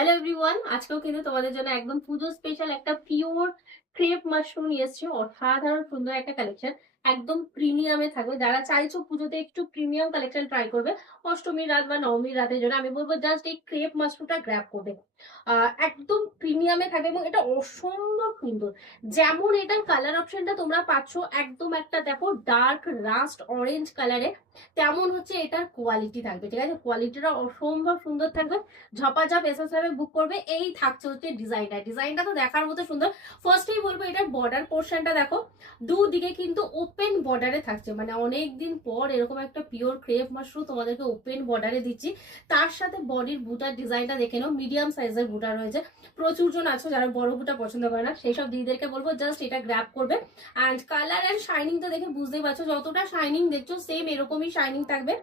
Hello everyone, আজকেও কিন্তু তোমাদের জন্য একদম পুজো স্পেশাল একটা পিওর ক্রেপ মাশরুম নিয়ে এসেছি। অসাধারণ সুন্দর একটা কালেকশন, একদম প্রিমিয়ামে থাকবে। যারা চাইছো পুজোতে একটু প্রিমিয়াম কালেকশন ট্রাই করবে অষ্টমীর রাত বা নবমীর রাতের জন্য, আমি বলবো জাস্ট এই ক্রেপ মাশরুমটা গ্র্যাব করবে। একদম প্রিমিয়ামে থাকবে এবং এটা অসম্ভব সুন্দর। যেমন এটার কালার অপশনটা তোমরা পাচ্ছ একদম একটা দেখো ডার্ক রাস্ট অরেঞ্জ কালারে, তেমন হচ্ছে এটার কোয়ালিটি থাকবে। ঠিক আছে, কোয়ালিটিটা অসম্ভব সুন্দর থাকবে। ঝপাঝপ এসএসএম বুক করবে। এই থাকছে হচ্ছে ডিজাইনটা তো দেখার মতো সুন্দর। ফার্স্টেই বলবো এটার বর্ডার পোর্শনটা দেখো, দুদিকে কিন্তু ওপেন বর্ডারে থাকছে। মানে অনেক দিন পর এরকম একটা পিওর ক্রেপ মাশরুম তোমাদেরকে ওপেন বর্ডারে দিচ্ছি। তার সাথে বডির বুটার ডিজাইনটা দেখে নাও, মিডিয়াম সাইজের বুটা রয়েছে। প্রচুর জন আছে যারা বড় বুটা পছন্দ করে না, সেই সব দিদিদেরকে বলবো জাস্ট এটা গ্র্যাব করবে। অ্যান্ড কালার অ্যান্ড শাইনিং তো দেখে বুঝতেই পারছো, যতটা শাইনিং দেখছো সেম এরকমই শাইনিং থাকবে।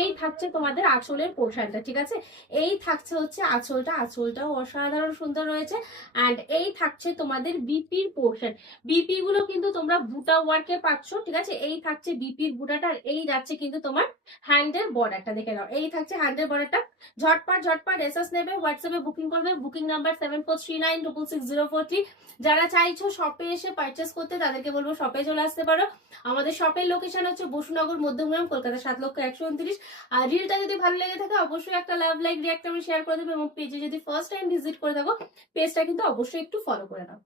এই থাকছে তোমাদের আঁচলের পোর্শনটা। ঠিক আছে, এই থাকছে হচ্ছে আঁচলটাও অসাধারণ সুন্দর রয়েছে। অ্যান্ড এই থাকছে তোমাদের বিপির পোর্শন। বিপি গুলো কিন্তু তোমরা বুটা ওয়ার্কে পাচ্ছ। ঠিক আছে, এই থাকছে বিপির বুটাটা। আর এই যাচ্ছে কিন্তু তোমার হ্যান্ডের বর্ডারটা, দেখে নাও এই থাকছে হ্যান্ডের বর্ডারটা। ঝটপট এসএস নেবে, হোয়াটসঅ্যাপে বুকিং করবে। Booking number 7439666043। যারা চাইছো শপে এসে পারচেস করতে তাদেরকে বলবো শপে চলে আসতে পারো। আমাদের শপের লোকেশন হচ্ছে বসুনগর, মধ্যমগ্রাম, কলকাতা 7,129। আর রিলটা যদি ভালো লেগে থাকে অবশ্যই একটা লাভ লাইক রিয়াক্ট শেয়ার করে দেবে, এবং পেজে যদি ফার্স্ট টাইম ভিজিট করে থাকো পেজটা কিন্তু অবশ্যই একটু ফলো করে নাও।